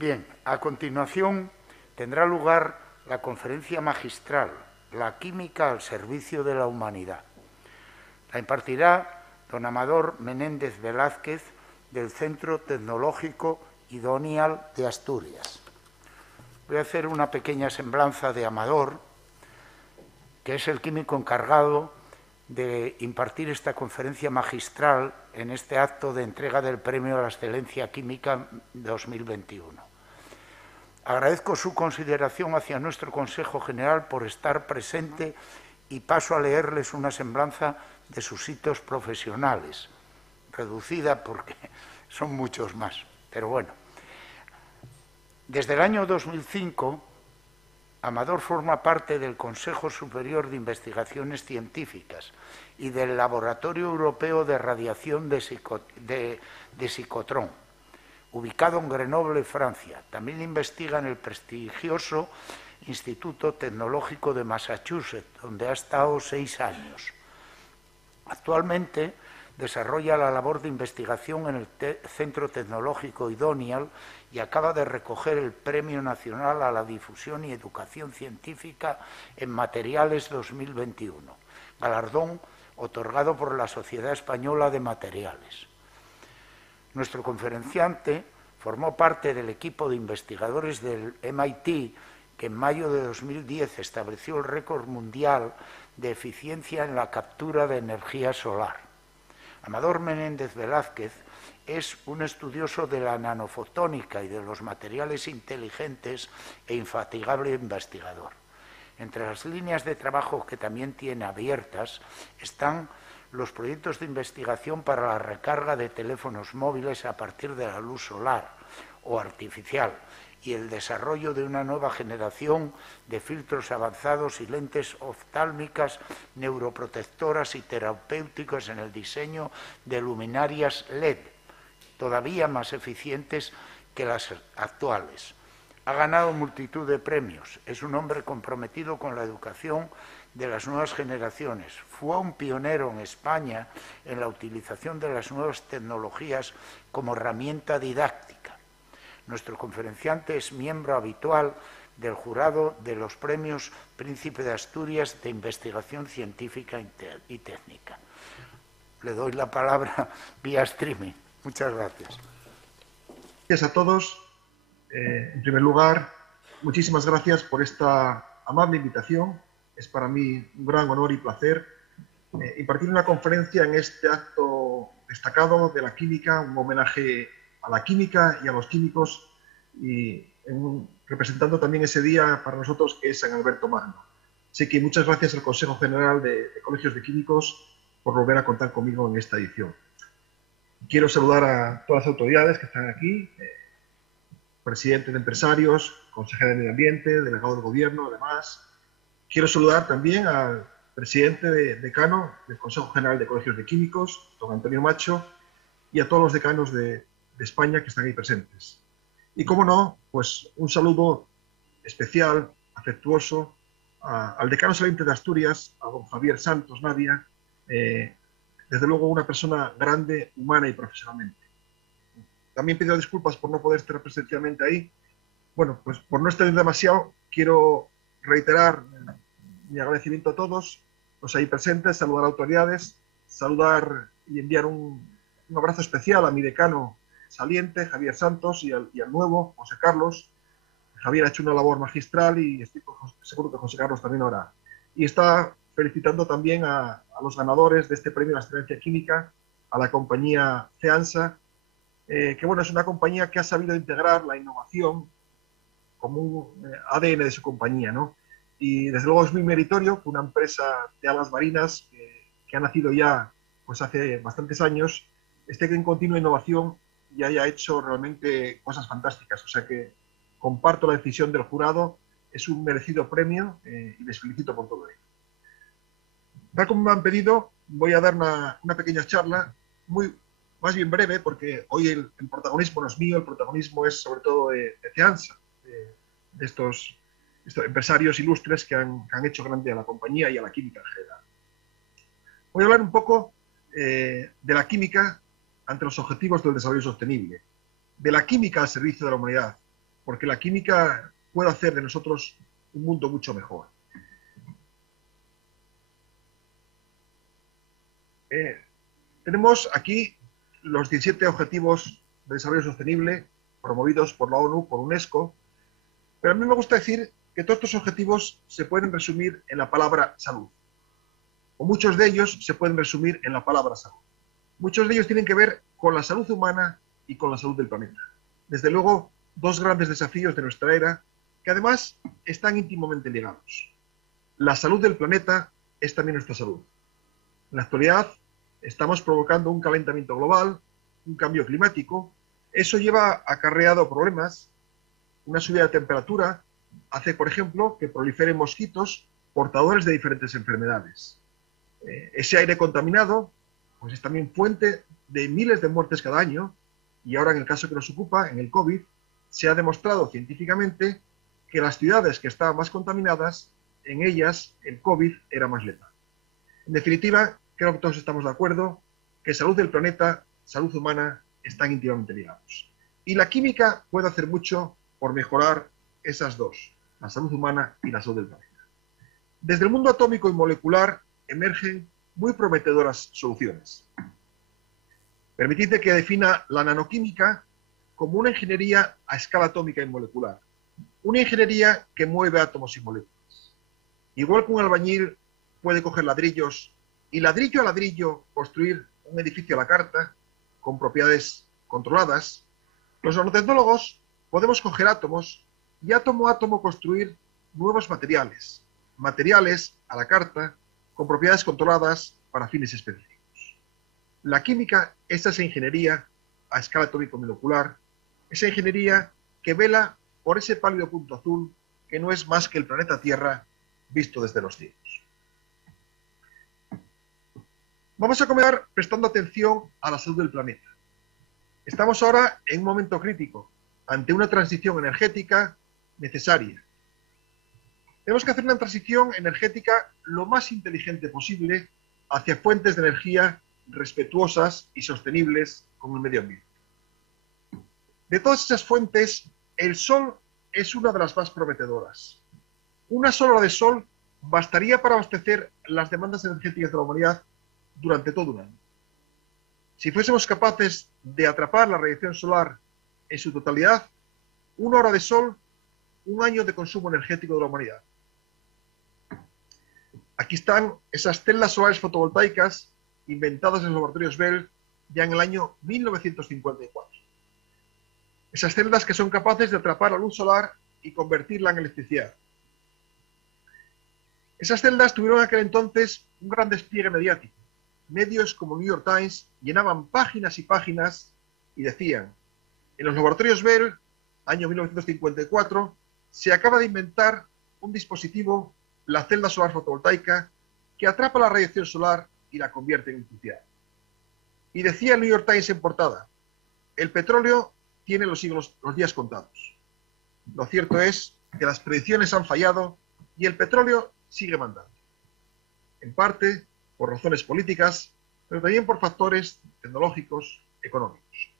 Bien, a continuación tendrá lugar la conferencia magistral, La química al servicio de la humanidad. La impartirá don Amador Menéndez Velázquez, del Centro Tecnológico Idonial de Asturias. Voy a hacer una pequeña semblanza de Amador, que es el químico encargado de impartir esta conferencia magistral en este acto de entrega del Premio a la Excelencia Química 2021. Agradezco su consideración hacia nuestro Consejo General por estar presente y paso a leerles una semblanza de sus hitos profesionales, reducida porque son muchos más, pero bueno. Desde el año 2005, Amador forma parte del Consejo Superior de Investigaciones Científicas y del Laboratorio Europeo de Radiación de Psicotrón, ubicado en Grenoble, Francia. También investiga en el prestigioso Instituto Tecnológico de Massachusetts, donde ha estado 6 años. Actualmente desarrolla la labor de investigación en el Centro Tecnológico Idonial y acaba de recoger el Premio Nacional a la Difusión y Educación Científica en Materiales 2021, galardón otorgado por la Sociedad Española de Materiales. Nuestro conferenciante formó parte del equipo de investigadores del MIT que en mayo de 2010 estableció el récord mundial de eficiencia en la captura de energía solar. Amador Menéndez Velázquez es un estudioso de la nanofotónica y de los materiales inteligentes e infatigable investigador. Entre las líneas de trabajo que también tiene abiertas están los proyectos de investigación para la recarga de teléfonos móviles a partir de la luz solar o artificial y el desarrollo de una nueva generación de filtros avanzados y lentes oftálmicas neuroprotectoras y terapéuticas en el diseño de luminarias LED, todavía más eficientes que las actuales. Ha ganado multitud de premios, es un hombre comprometido con la educación de las nuevas generaciones. Fue un pionero en España en la utilización de las nuevas tecnologías como herramienta didáctica. Nuestro conferenciante es miembro habitual del jurado de los premios Príncipe de Asturias de Investigación Científica y Técnica. Le doy la palabra vía streaming. Muchas gracias. Gracias a todos. En primer lugar, muchísimas gracias por esta amable invitación. Es para mí un gran honor y placer impartir una conferencia en este acto destacado de la química, un homenaje a la química y a los químicos, y representando también ese día para nosotros que es San Alberto Magno. Así que muchas gracias al Consejo General de Colegios de Químicos por volver a contar conmigo en esta edición. Quiero saludar a todas las autoridades que están aquí, presidente de empresarios, consejero de Medio Ambiente, delegado del Gobierno, además. Quiero saludar también al presidente decano del Consejo General de Colegios de Químicos, don Antonio Macho, y a todos los decanos de España que están ahí presentes. Y, cómo no, pues un saludo especial, afectuoso, al decano saliente de Asturias, a don Javier Santos Navia, desde luego una persona grande, humana y profesionalmente. También pido disculpas por no poder estar presencialmente ahí. Bueno, pues por no extender demasiado, quiero reiterar mi agradecimiento a todos los ahí presentes, saludar a autoridades, saludar y enviar un abrazo especial a mi decano saliente, Javier Santos, y al nuevo, José Carlos. Javier ha hecho una labor magistral y estoy seguro que José Carlos también lo hará. Y está felicitando también a los ganadores de este premio a la excelencia química, a la compañía CEANSA, que bueno, es una compañía que ha sabido integrar la innovación como un ADN de su compañía, ¿no? Y desde luego es muy meritorio que una empresa de alas marinas que ha nacido ya pues hace bastantes años esté en continua innovación y haya hecho realmente cosas fantásticas. O sea que comparto la decisión del jurado, es un merecido premio y les felicito por todo ello. Tal como me han pedido, voy a dar una pequeña charla, más bien breve, porque hoy el protagonismo no es mío, el protagonismo es sobre todo de CEANSA, de estos empresarios ilustres que han hecho grande a la compañía y a la química en general. Voy a hablar un poco de la química ante los objetivos del desarrollo sostenible, de la química al servicio de la humanidad, porque la química puede hacer de nosotros un mundo mucho mejor. Tenemos aquí los 17 Objetivos de Desarrollo Sostenible promovidos por la ONU, por UNESCO, pero a mí me gusta decir que todos estos objetivos se pueden resumir en la palabra salud, o muchos de ellos se pueden resumir en la palabra salud. Muchos de ellos tienen que ver con la salud humana y con la salud del planeta. Desde luego, dos grandes desafíos de nuestra era que además están íntimamente ligados. La salud del planeta es también nuestra salud. En la actualidad estamos provocando un calentamiento global, un cambio climático. Eso lleva acarreado problemas. Una subida de temperatura hace, por ejemplo, que proliferen mosquitos portadores de diferentes enfermedades. Ese aire contaminado pues es también fuente de miles de muertes cada año, y ahora en el caso que nos ocupa, en el COVID, se ha demostrado científicamente que las ciudades que estaban más contaminadas, en ellas el COVID era más letal. En definitiva, creo que todos estamos de acuerdo que salud del planeta, salud humana, están íntimamente ligados. Y la química puede hacer mucho por mejorar esas dos, la salud humana y la salud del planeta. Desde el mundo atómico y molecular emergen muy prometedoras soluciones. Permitidme que defina la nanoquímica como una ingeniería a escala atómica y molecular. Una ingeniería que mueve átomos y moléculas. Igual que un albañil puede coger ladrillos y ladrillo a ladrillo construir un edificio a la carta con propiedades controladas, los nanotecnólogos podemos coger átomos y átomo a átomo construir nuevos materiales, materiales a la carta con propiedades controladas para fines específicos. La química es esa ingeniería a escala atómico-molecular, esa ingeniería que vela por ese pálido punto azul que no es más que el planeta Tierra visto desde los cielos. Vamos a comenzar prestando atención a la salud del planeta. Estamos ahora en un momento crítico, ante una transición energética necesaria. Tenemos que hacer una transición energética lo más inteligente posible hacia fuentes de energía respetuosas y sostenibles con el medio ambiente. De todas esas fuentes, el sol es una de las más prometedoras. Una sola hora de sol bastaría para abastecer las demandas energéticas de la humanidad durante todo un año. Si fuésemos capaces de atrapar la radiación solar en su totalidad, una hora de sol, un año de consumo energético de la humanidad. Aquí están esas celdas solares fotovoltaicas inventadas en los laboratorios Bell ya en el año 1954. Esas celdas que son capaces de atrapar la luz solar y convertirla en electricidad. Esas celdas tuvieron en aquel entonces un gran despliegue mediático. Medios como New York Times llenaban páginas y páginas y decían: en los laboratorios Bell, año 1954, se acaba de inventar un dispositivo, la celda solar fotovoltaica, que atrapa la radiación solar y la convierte en electricidad. Y decía el New York Times en portada: el petróleo tiene los días contados. Lo cierto es que las predicciones han fallado y el petróleo sigue mandando. En parte por razones políticas, pero también por factores tecnológicos, económicos.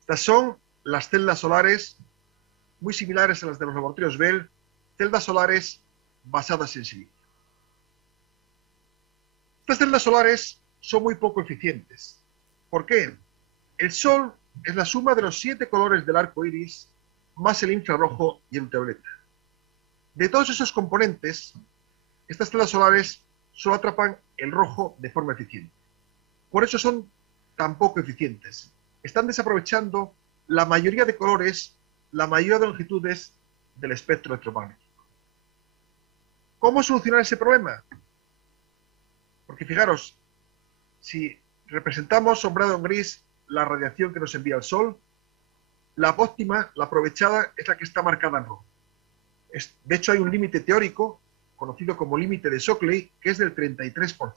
Estas son las celdas solares, muy similares a las de los laboratorios Bell, celdas solares basadas en silicio. Estas celdas solares son muy poco eficientes. ¿Por qué? El Sol es la suma de los 7 colores del arco iris, más el infrarrojo y el ultravioleta. De todos esos componentes, estas celdas solares solo atrapan el rojo de forma eficiente. Por eso son tan poco eficientes. Están desaprovechando la mayoría de colores, la mayoría de longitudes del espectro electromagnético. ¿Cómo solucionar ese problema? Porque fijaros, si representamos sombreado en gris la radiación que nos envía el Sol, la óptima, la aprovechada, es la que está marcada en rojo. De hecho, hay un límite teórico, conocido como límite de Shockley, que es del 33%.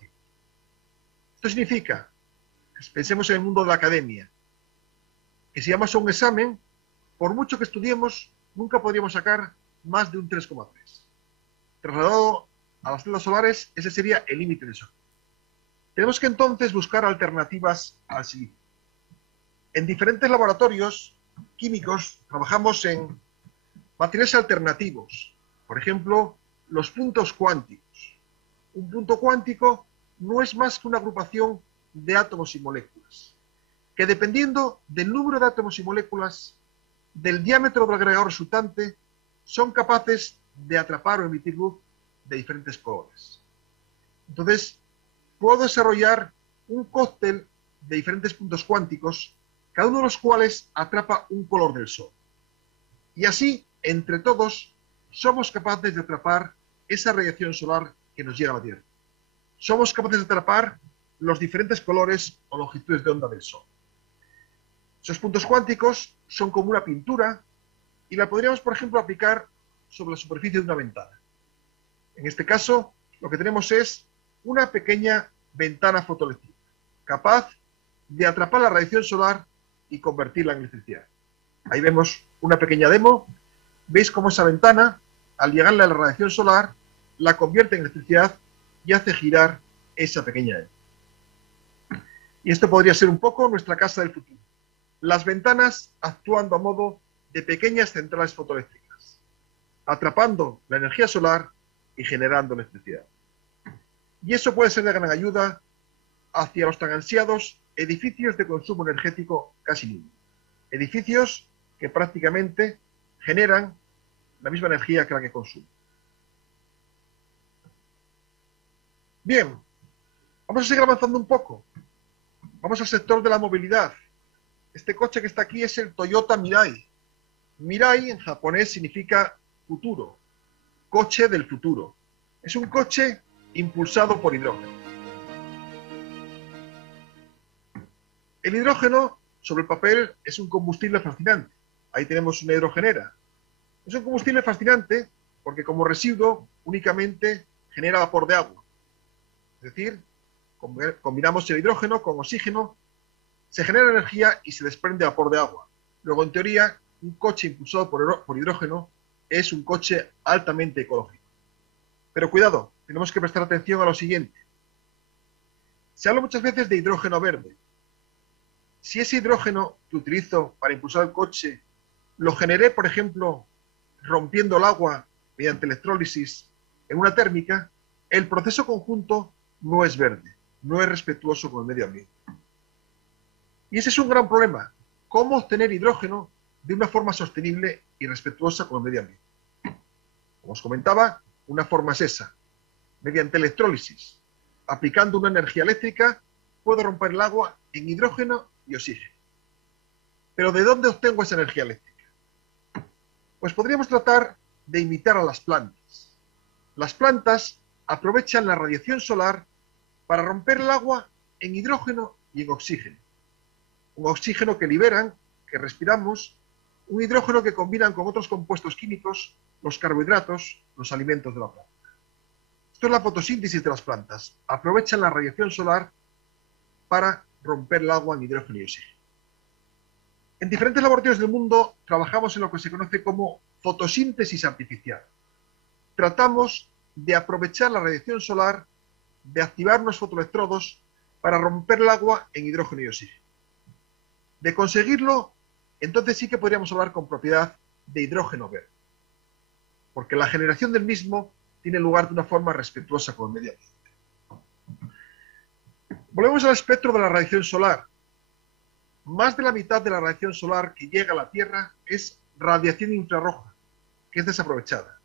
Esto significa, pensemos en el mundo de la academia, que si vamos a un examen, por mucho que estudiemos, nunca podríamos sacar más de un 3,3. Trasladado a las celdas solares, ese sería el límite de Shockley. Tenemos que entonces buscar alternativas al silicio. En diferentes laboratorios químicos trabajamos en materiales alternativos, por ejemplo, los puntos cuánticos. Un punto cuántico no es más que una agrupación de átomos y moléculas, que dependiendo del número de átomos y moléculas, del diámetro del agregado resultante, son capaces de atrapar o emitir luz de diferentes colores. Entonces, puedo desarrollar un cóctel de diferentes puntos cuánticos, cada uno de los cuales atrapa un color del Sol. Y así, entre todos, somos capaces de atrapar esa radiación solar que nos llega a la Tierra. Somos capaces de atrapar los diferentes colores o longitudes de onda del Sol. Esos puntos cuánticos son como una pintura y la podríamos, por ejemplo, aplicar sobre la superficie de una ventana. En este caso, lo que tenemos es una pequeña ventana fotoeléctrica, capaz de atrapar la radiación solar y convertirla en electricidad. Ahí vemos una pequeña demo. Veis cómo esa ventana, al llegarle a la radiación solar, la convierte en electricidad y hace girar esa pequeña demo. Y esto podría ser un poco nuestra casa del futuro. Las ventanas actuando a modo de pequeñas centrales fotoeléctricas, atrapando la energía solar y generando electricidad. Y eso puede ser de gran ayuda hacia los tan ansiados edificios de consumo energético casi nulo. Edificios que prácticamente generan la misma energía que la que consumen. Bien, vamos a seguir avanzando un poco. Vamos al sector de la movilidad. Este coche que está aquí es el Toyota Mirai. Mirai en japonés significa futuro, coche del futuro. Es un coche impulsado por hidrógeno. El hidrógeno, sobre el papel, es un combustible fascinante. Ahí tenemos una hidrogenera. Es un combustible fascinante porque como residuo únicamente genera vapor de agua. Es decir, combinamos el hidrógeno con oxígeno, se genera energía y se desprende vapor de agua. Luego, en teoría, un coche impulsado por hidrógeno es un coche altamente ecológico. Pero cuidado, tenemos que prestar atención a lo siguiente. Se habla muchas veces de hidrógeno verde. Si ese hidrógeno que utilizo para impulsar el coche lo generé, por ejemplo, rompiendo el agua mediante electrólisis en una térmica, el proceso conjunto no es verde, no es respetuoso con el medio ambiente. Y ese es un gran problema. ¿Cómo obtener hidrógeno de una forma sostenible y respetuosa con el medio ambiente? Como os comentaba, una forma es esa. Mediante electrólisis, aplicando una energía eléctrica, puedo romper el agua en hidrógeno y oxígeno. ¿Pero de dónde obtengo esa energía eléctrica? Pues podríamos tratar de imitar a las plantas. Las plantas aprovechan la radiación solar para romper el agua en hidrógeno y en oxígeno. Un oxígeno que liberan, que respiramos, un hidrógeno que combinan con otros compuestos químicos, los carbohidratos, los alimentos de la planta. Esto es la fotosíntesis de las plantas. Aprovechan la radiación solar para romper el agua en hidrógeno y oxígeno. En diferentes laboratorios del mundo trabajamos en lo que se conoce como fotosíntesis artificial. Tratamos de aprovechar la radiación solar, de activar unos fotoelectrodos para romper el agua en hidrógeno y oxígeno. De conseguirlo, entonces sí que podríamos hablar con propiedad de hidrógeno verde, porque la generación del mismo tiene lugar de una forma respetuosa con el medio ambiente. Volvemos al espectro de la radiación solar. Más de la mitad de la radiación solar que llega a la Tierra es radiación infrarroja, que es desaprovechada.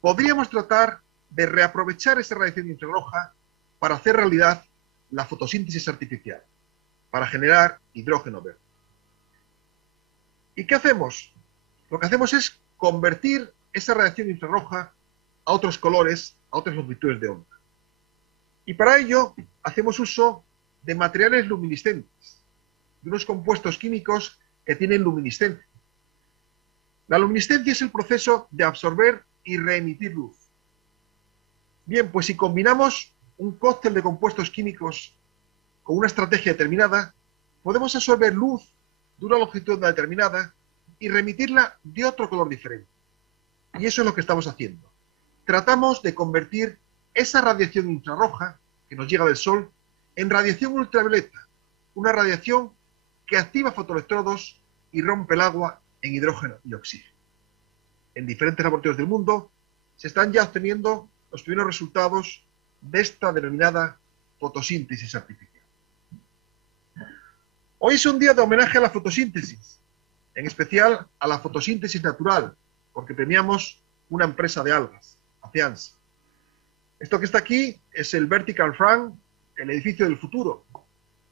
Podríamos tratar de reaprovechar esa radiación infrarroja para hacer realidad la fotosíntesis artificial, para generar hidrógeno verde. ¿Y qué hacemos? Lo que hacemos es convertir esa radiación infrarroja a otros colores, a otras longitudes de onda. Y para ello hacemos uso de materiales luminiscentes, de unos compuestos químicos que tienen luminiscencia. La luminiscencia es el proceso de absorber y reemitir luz. Bien, pues si combinamos un cóctel de compuestos químicos con una estrategia determinada, podemos absorber luz de una longitud determinada y reemitirla de otro color diferente. Y eso es lo que estamos haciendo. Tratamos de convertir esa radiación infrarroja que nos llega del Sol en radiación ultravioleta, una radiación que activa fotoelectrodos y rompe el agua en hidrógeno y oxígeno. En diferentes laboratorios del mundo se están ya obteniendo los primeros resultados de esta denominada fotosíntesis artificial. Hoy es un día de homenaje a la fotosíntesis, en especial a la fotosíntesis natural, porque premiamos una empresa de algas, Aciansa. Esto que está aquí es el Vertical Farm, el edificio del futuro.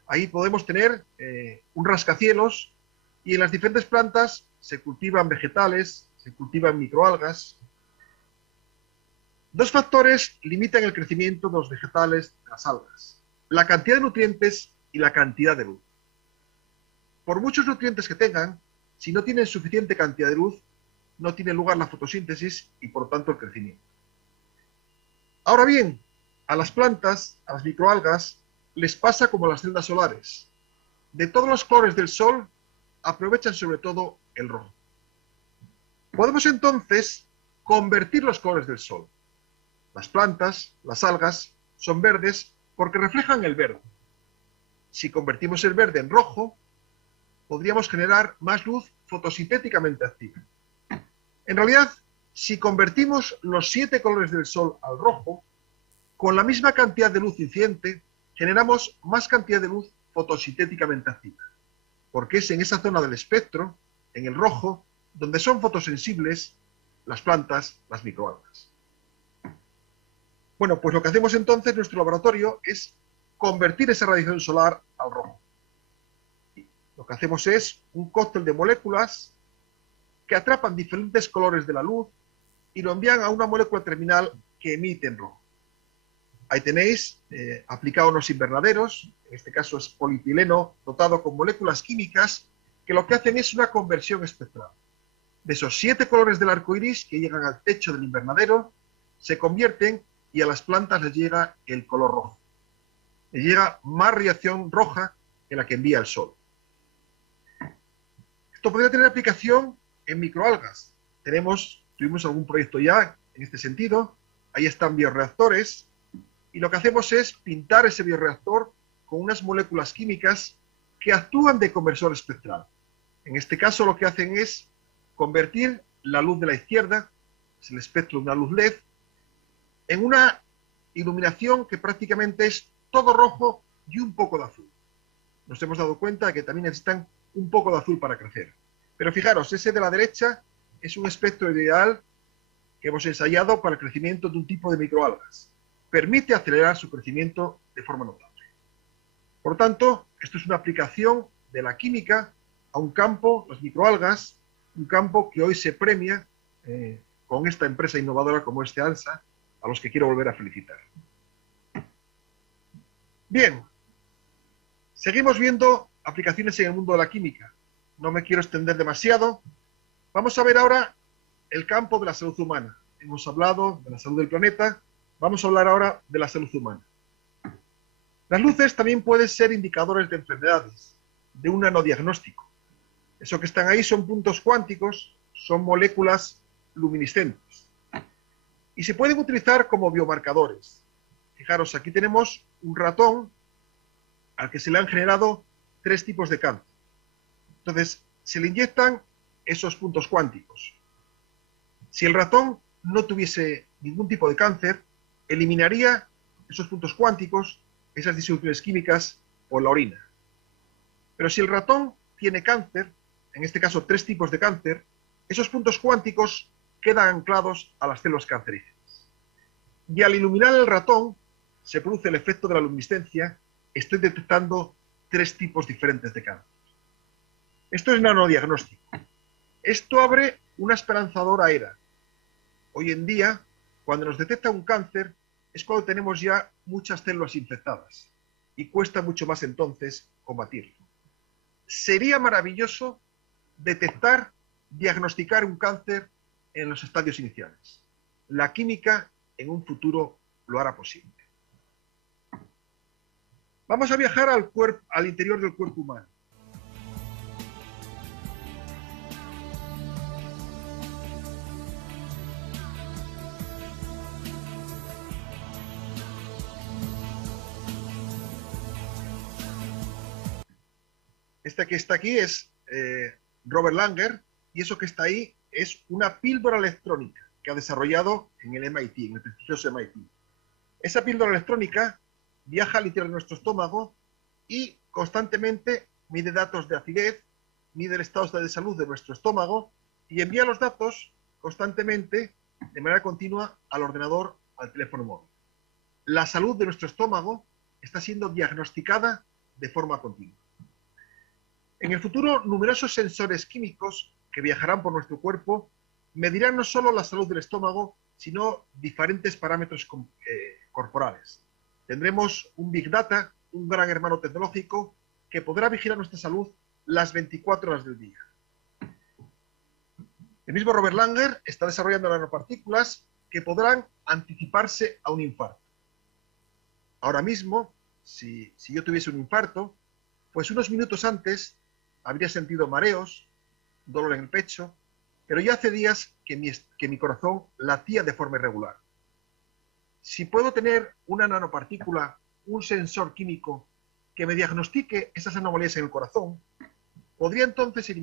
Ahí podemos tener un rascacielos y en las diferentes plantas se cultivan vegetales, se cultivan microalgas. Dos factores limitan el crecimiento de los vegetales, de las algas: la cantidad de nutrientes y la cantidad de luz. Por muchos nutrientes que tengan, si no tienen suficiente cantidad de luz, no tiene lugar la fotosíntesis y por tanto el crecimiento. Ahora bien, a las plantas, a las microalgas, les pasa como a las celdas solares. De todos los colores del sol, aprovechan sobre todo el rojo. Podemos entonces convertir los colores del sol. Las plantas, las algas, son verdes porque reflejan el verde. Si convertimos el verde en rojo, podríamos generar más luz fotosintéticamente activa. En realidad, si convertimos los 7 colores del sol al rojo, con la misma cantidad de luz incidente, generamos más cantidad de luz fotosintéticamente activa, porque es en esa zona del espectro, en el rojo, donde son fotosensibles las plantas, las microalgas. Bueno, pues lo que hacemos entonces en nuestro laboratorio es convertir esa radiación solar al rojo. Lo que hacemos es un cóctel de moléculas que atrapan diferentes colores de la luz y lo envían a una molécula terminal que emite en rojo. Ahí tenéis aplicados unos invernaderos, en este caso es polietileno dotado con moléculas químicas que lo que hacen es una conversión espectral. De esos 7 colores del arco iris que llegan al techo del invernadero, se convierten y a las plantas les llega el color rojo. Les llega más radiación roja que la que envía el sol. Esto podría tener aplicación en microalgas. Tuvimos algún proyecto ya en este sentido. Ahí están bioreactores y lo que hacemos es pintar ese bioreactor con unas moléculas químicas que actúan de conversor espectral. En este caso lo que hacen es convertir la luz de la izquierda, es el espectro de una luz LED, en una iluminación que prácticamente es todo rojo y un poco de azul. Nos hemos dado cuenta de que también necesitan un poco de azul para crecer. Pero fijaros, ese de la derecha es un espectro ideal que hemos ensayado para el crecimiento de un tipo de microalgas. Permite acelerar su crecimiento de forma notable. Por tanto, esto es una aplicación de la química a un campo, las microalgas, un campo que hoy se premia con esta empresa innovadora como es Aciansa, a los que quiero volver a felicitar. Bien, seguimos viendo aplicaciones en el mundo de la química. No me quiero extender demasiado. Vamos a ver ahora el campo de la salud humana. Hemos hablado de la salud del planeta, vamos a hablar ahora de la salud humana. Las luces también pueden ser indicadores de enfermedades, de un nanodiagnóstico. Eso que están ahí son puntos cuánticos, son moléculas luminiscentes. Y se pueden utilizar como biomarcadores. Fijaros, aquí tenemos un ratón al que se le han generado 3 tipos de cáncer. Entonces, se le inyectan esos puntos cuánticos. Si el ratón no tuviese ningún tipo de cáncer, eliminaría esos puntos cuánticos, esas disoluciones químicas, por la orina. Pero si el ratón tiene cáncer, en este caso 3 tipos de cáncer, esos puntos cuánticos quedan anclados a las células cancerígenas. Y al iluminar el ratón, se produce el efecto de la luminiscencia, estoy detectando 3 tipos diferentes de cáncer. Esto es nanodiagnóstico. Esto abre una esperanzadora era. Hoy en día, cuando nos detecta un cáncer, es cuando tenemos ya muchas células infectadas y cuesta mucho más entonces combatirlo. Sería maravilloso detectar, diagnosticar un cáncer en los estadios iniciales. La química en un futuro lo hará posible. Vamos a viajar al interior del cuerpo humano. Este que está aquí es Robert Langer, y eso que está ahí es una píldora electrónica que ha desarrollado en el MIT, en el prestigioso MIT. Esa píldora electrónica viaja al interior de nuestro estómago y constantemente mide datos de acidez, mide el estado de salud de nuestro estómago y envía los datos constantemente, de manera continua, al ordenador, al teléfono móvil. La salud de nuestro estómago está siendo diagnosticada de forma continua. En el futuro, numerosos sensores químicos que viajarán por nuestro cuerpo medirán no solo la salud del estómago, sino diferentes parámetros corporales. Tendremos un Big Data, un gran hermano tecnológico, que podrá vigilar nuestra salud las 24 horas del día. El mismo Robert Langer está desarrollando nanopartículas que podrán anticiparse a un infarto. Ahora mismo, si yo tuviese un infarto, pues unos minutos antes habría sentido mareos, dolor en el pecho, pero ya hace días que mi corazón latía de forma irregular. Si puedo tener una nanopartícula, un sensor químico que me diagnostique esas anomalías en el corazón, podría entonces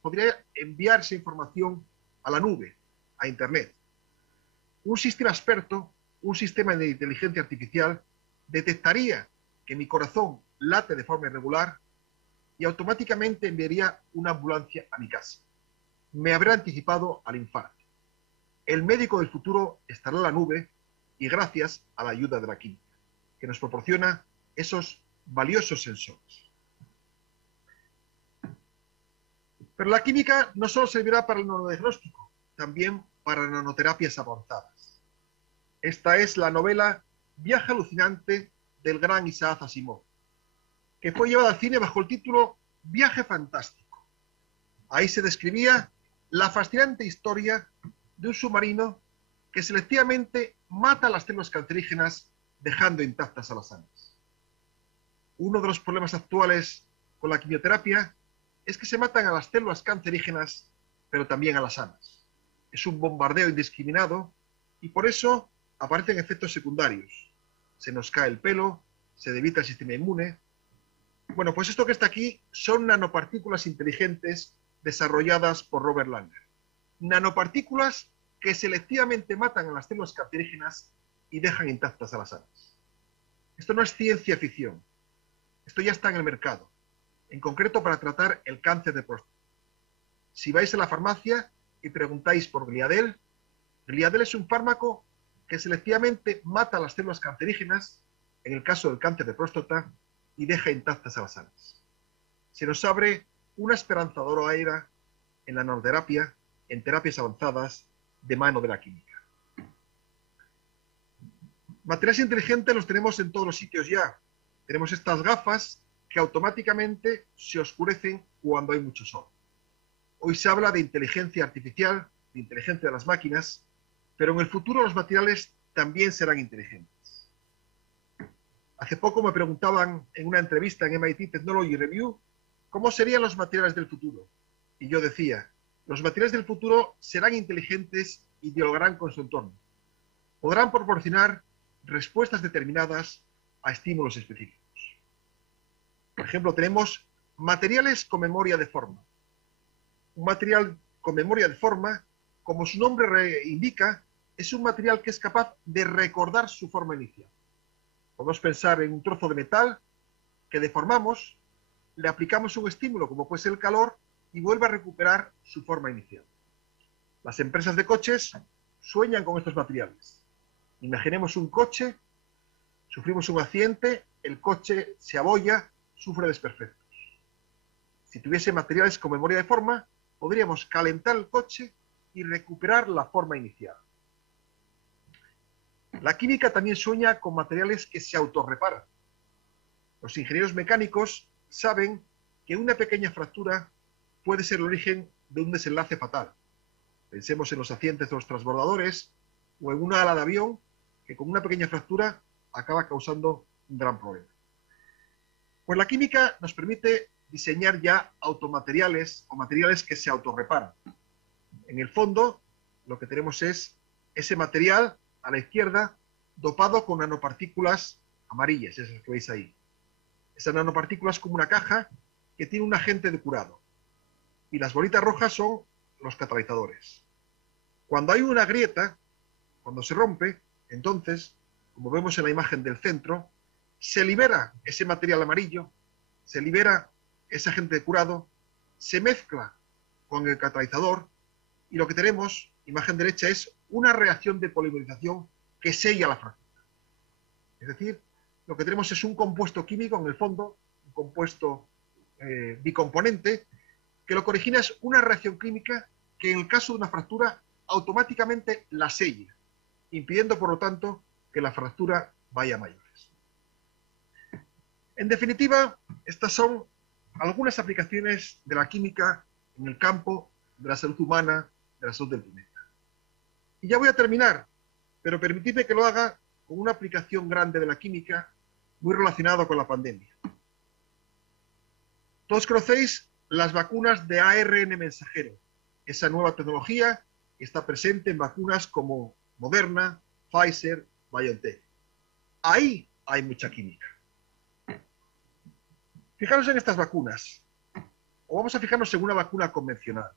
podría enviar esa información a la nube, a Internet. Un sistema experto, un sistema de inteligencia artificial, detectaría que mi corazón late de forma irregular y automáticamente enviaría una ambulancia a mi casa. Me habrá anticipado al infarto. El médico del futuro estará en la nube y gracias a la ayuda de la química, que nos proporciona esos valiosos sensores. Pero la química no solo servirá para el nanodiagnóstico, también para nanoterapias avanzadas. Esta es la novela Viaje alucinante del gran Isaac Asimov, que fue llevada al cine bajo el título Viaje fantástico. Ahí se describía la fascinante historia de un submarino que selectivamente mata las células cancerígenas dejando intactas a las sanas. Uno de los problemas actuales con la quimioterapia es que se matan a las células cancerígenas, pero también a las sanas. Es un bombardeo indiscriminado y por eso aparecen efectos secundarios. Se nos cae el pelo, se debilita el sistema inmune. Bueno, pues esto que está aquí son nanopartículas inteligentes desarrolladas por Robert Langer. Nanopartículas que selectivamente matan a las células cancerígenas y dejan intactas a las sanas. Esto no es ciencia ficción. Esto ya está en el mercado, en concreto para tratar el cáncer de próstata. Si vais a la farmacia y preguntáis por Gliadel, Gliadel es un fármaco que selectivamente mata las células cancerígenas, en el caso del cáncer de próstata, y deja intactas a las sanas. Se nos abre una esperanzadora era en la nanoterapia, en terapias avanzadas, de mano de la química. Materiales inteligentes los tenemos en todos los sitios ya. Tenemos estas gafas que automáticamente se oscurecen cuando hay mucho sol. Hoy se habla de inteligencia artificial, de inteligencia de las máquinas, pero en el futuro los materiales también serán inteligentes. Hace poco me preguntaban en una entrevista en MIT Technology Review cómo serían los materiales del futuro. Y yo decía, los materiales del futuro serán inteligentes y dialogarán con su entorno. Podrán proporcionar respuestas determinadas a estímulos específicos. Por ejemplo, tenemos materiales con memoria de forma. Un material con memoria de forma, como su nombre indica, es un material que es capaz de recordar su forma inicial. Podemos pensar en un trozo de metal que deformamos, le aplicamos un estímulo como puede ser el calor y vuelve a recuperar su forma inicial. Las empresas de coches sueñan con estos materiales. Imaginemos un coche, sufrimos un accidente, el coche se abolla, sufre desperfectos. Si tuviese materiales con memoria de forma, podríamos calentar el coche y recuperar la forma inicial. La química también sueña con materiales que se autorreparan. Los ingenieros mecánicos saben que una pequeña fractura puede ser el origen de un desenlace fatal. Pensemos en los accidentes de los transbordadores o en una ala de avión que con una pequeña fractura acaba causando un gran problema. Pues la química nos permite diseñar ya automateriales o materiales que se autorreparan. En el fondo, lo que tenemos es ese material a la izquierda dopado con nanopartículas amarillas, esas que veis ahí. Esa nanopartícula es como una caja que tiene un agente depurado. y las bolitas rojas son los catalizadores. Cuando hay una grieta, cuando se rompe, entonces, como vemos en la imagen del centro, se libera ese material amarillo, se libera ese agente de curado, se mezcla con el catalizador y lo que tenemos, imagen derecha, es una reacción de polimerización que sella la fractura. Es decir, lo que tenemos es un compuesto químico en el fondo, un compuesto bicomponente, que lo que origina es una reacción química que en el caso de una fractura automáticamente la sella, impidiendo por lo tanto que la fractura vaya a mayores. En definitiva, estas son algunas aplicaciones de la química en el campo de la salud humana, de la salud del planeta. Y ya voy a terminar, pero permitidme que lo haga con una aplicación grande de la química muy relacionada con la pandemia. Todos conocéis las vacunas de ARN mensajero, esa nueva tecnología que está presente en vacunas como Moderna, Pfizer, BioNTech. Ahí hay mucha química. Fijaros en estas vacunas, o vamos a fijarnos en una vacuna convencional.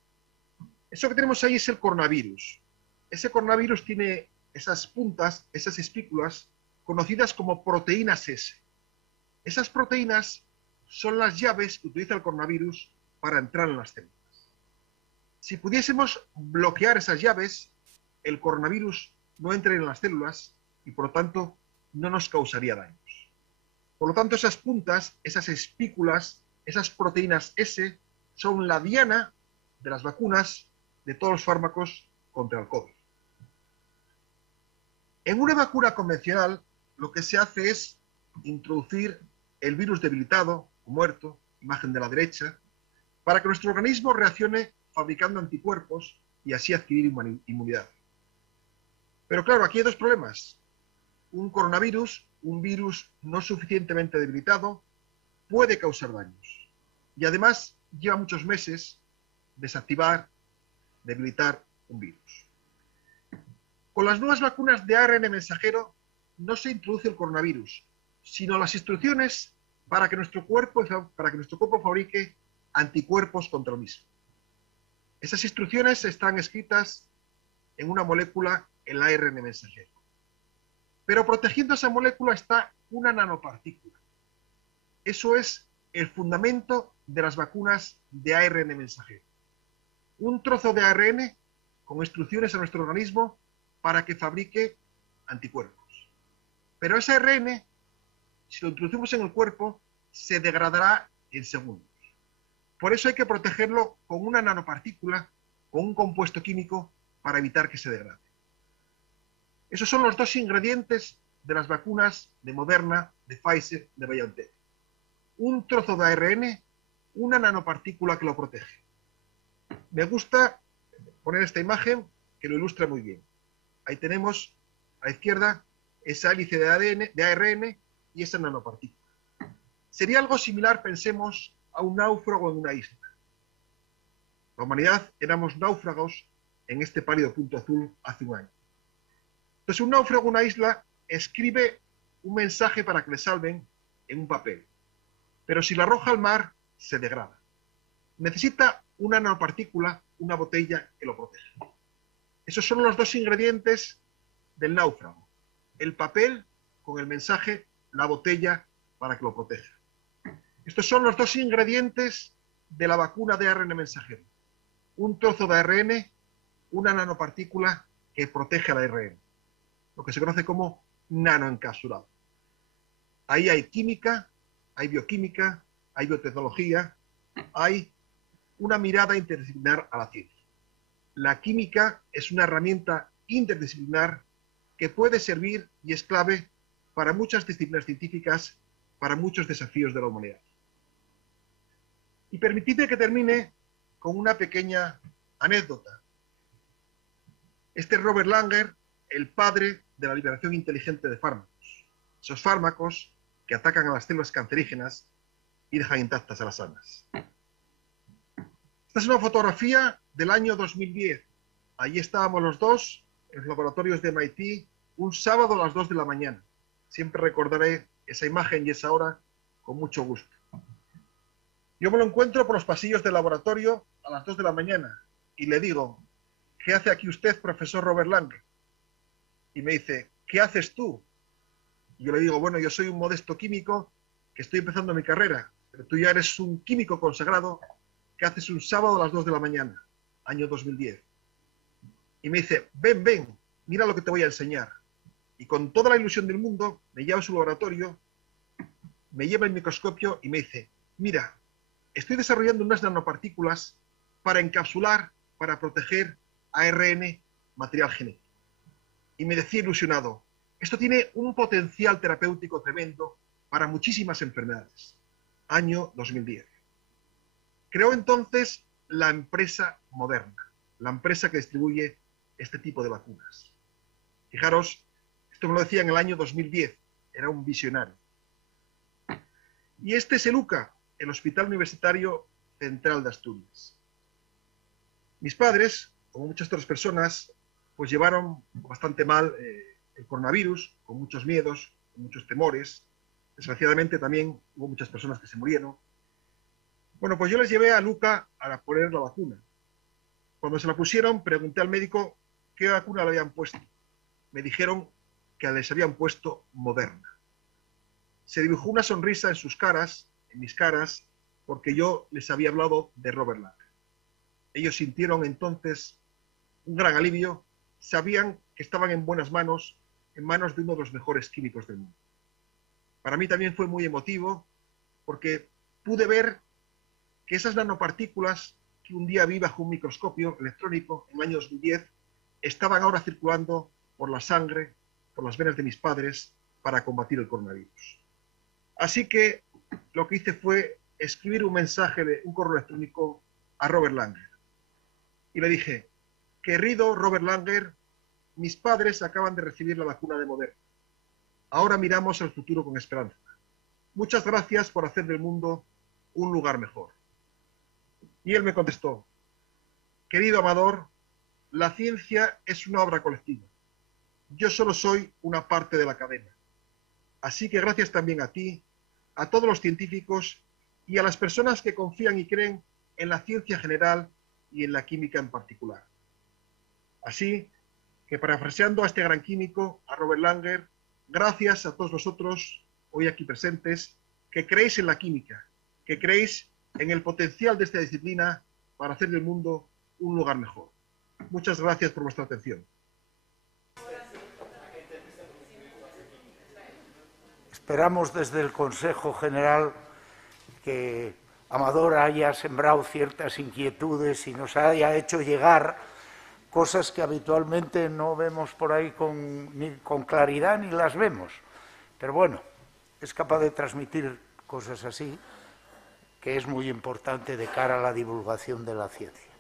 Eso que tenemos ahí es el coronavirus. Ese coronavirus tiene esas puntas, esas espículas, conocidas como proteínas S. Esas proteínas son las llaves que utiliza el coronavirus para entrar en las células. Si pudiésemos bloquear esas llaves, el coronavirus no entra en las células y por lo tanto no nos causaría daños. Por lo tanto, esas puntas, esas espículas, esas proteínas S son la diana de las vacunas de todos los fármacos contra el COVID. En una vacuna convencional, lo que se hace es introducir el virus debilitado o muerto, imagen de la derecha, para que nuestro organismo reaccione fabricando anticuerpos y así adquirir inmunidad. Pero claro, aquí hay dos problemas. Un coronavirus, un virus no suficientemente debilitado, puede causar daños. Y además lleva muchos meses desactivar, debilitar un virus. Con las nuevas vacunas de ARN mensajero no se introduce el coronavirus, sino las instrucciones para que nuestro cuerpo fabrique anticuerpos contra el mismo. Esas instrucciones están escritas en una molécula, el ARN mensajero. Pero protegiendo esa molécula está una nanopartícula. Eso es el fundamento de las vacunas de ARN mensajero. Un trozo de ARN con instrucciones a nuestro organismo para que fabrique anticuerpos. Pero ese ARN, si lo introducimos en el cuerpo, se degradará en segundos. Por eso hay que protegerlo con una nanopartícula, con un compuesto químico, para evitar que se degrade. Esos son los dos ingredientes de las vacunas de Moderna, de Pfizer, de BioNTech. Un trozo de ARN, una nanopartícula que lo protege. Me gusta poner esta imagen que lo ilustra muy bien. Ahí tenemos a la izquierda esa hélice de ARN y esa nanopartícula. Sería algo similar, pensemos, a un náufrago en una isla. La humanidad éramos náufragos en este pálido punto azul hace un año. Entonces un náufrago en una isla escribe un mensaje para que le salven en un papel, pero si lo arroja al mar se degrada. Necesita una nanopartícula, una botella que lo proteja. Esos son los dos ingredientes del náufrago. El papel con el mensaje, la botella para que lo proteja. Estos son los dos ingredientes de la vacuna de ARN mensajero. Un trozo de ARN, una nanopartícula que protege al ARN. Lo que se conoce como nanoencapsulado. Ahí hay química, hay bioquímica, hay biotecnología, hay una mirada interdisciplinar a la ciencia. La química es una herramienta interdisciplinar que puede servir y es clave para muchas disciplinas científicas, para muchos desafíos de la humanidad. Y permitidme que termine con una pequeña anécdota. Este es Robert Langer, el padre de la liberación inteligente de fármacos. Esos fármacos que atacan a las células cancerígenas y dejan intactas a las sanas. Esta es una fotografía del año 2010. Allí estábamos los dos en los laboratorios de MIT un sábado a las 2 de la mañana. Siempre recordaré esa imagen y esa hora con mucho gusto. Yo me lo encuentro por los pasillos del laboratorio a las 2 de la mañana y le digo, ¿qué hace aquí usted, profesor Robert Langer? Y me dice, ¿qué haces tú? Y yo le digo, bueno, yo soy un modesto químico que estoy empezando mi carrera, pero tú ya eres un químico consagrado que haces un sábado a las 2 de la mañana, año 2010. Y me dice, ven, ven, mira lo que te voy a enseñar. Y con toda la ilusión del mundo, me lleva a su laboratorio, me lleva el microscopio y me dice, mira, estoy desarrollando unas nanopartículas para encapsular, para proteger ARN, material genético. Y me decía ilusionado, esto tiene un potencial terapéutico tremendo para muchísimas enfermedades. Año 2010. Creó entonces la empresa Moderna, la empresa que distribuye este tipo de vacunas. Fijaros, esto me lo decía en el año 2010, era un visionario. Y este es el UCA, el Hospital Universitario Central de Asturias. Mis padres, como muchas otras personas, pues llevaron bastante mal el coronavirus, con muchos miedos, con muchos temores. Desgraciadamente también hubo muchas personas que se murieron. Bueno, pues yo les llevé a Luca a poner la vacuna. Cuando se la pusieron, pregunté al médico qué vacuna le habían puesto. Me dijeron que les habían puesto Moderna. Se dibujó una sonrisa en sus caras, en mis caras, porque yo les había hablado de Robert Langer. Ellos sintieron entonces un gran alivio, sabían que estaban en buenas manos, en manos de uno de los mejores químicos del mundo. Para mí también fue muy emotivo, porque pude ver que esas nanopartículas que un día vi bajo un microscopio electrónico en el año 2010 estaban ahora circulando por la sangre, por las venas de mis padres para combatir el coronavirus. Así que lo que hice fue escribir un mensaje de un correo electrónico a Robert Langer. Y le dije, querido Robert Langer, mis padres acaban de recibir la vacuna de Moderna. Ahora miramos al futuro con esperanza. Muchas gracias por hacer del mundo un lugar mejor. Y él me contestó, querido Amador, la ciencia es una obra colectiva. Yo solo soy una parte de la cadena. Así que gracias también a ti, a todos los científicos y a las personas que confían y creen en la ciencia general y en la química en particular. Así que parafraseando a este gran químico, a Robert Langer, gracias a todos vosotros, hoy aquí presentes, que creéis en la química, que creéis en el potencial de esta disciplina para hacer del mundo un lugar mejor. Muchas gracias por vuestra atención. Esperamos desde el Consejo General que Amador haya sembrado ciertas inquietudes y nos haya hecho llegar cosas que habitualmente no vemos por ahí ni con claridad ni las vemos. Pero bueno, es capaz de transmitir cosas así, que es muy importante de cara a la divulgación de la ciencia.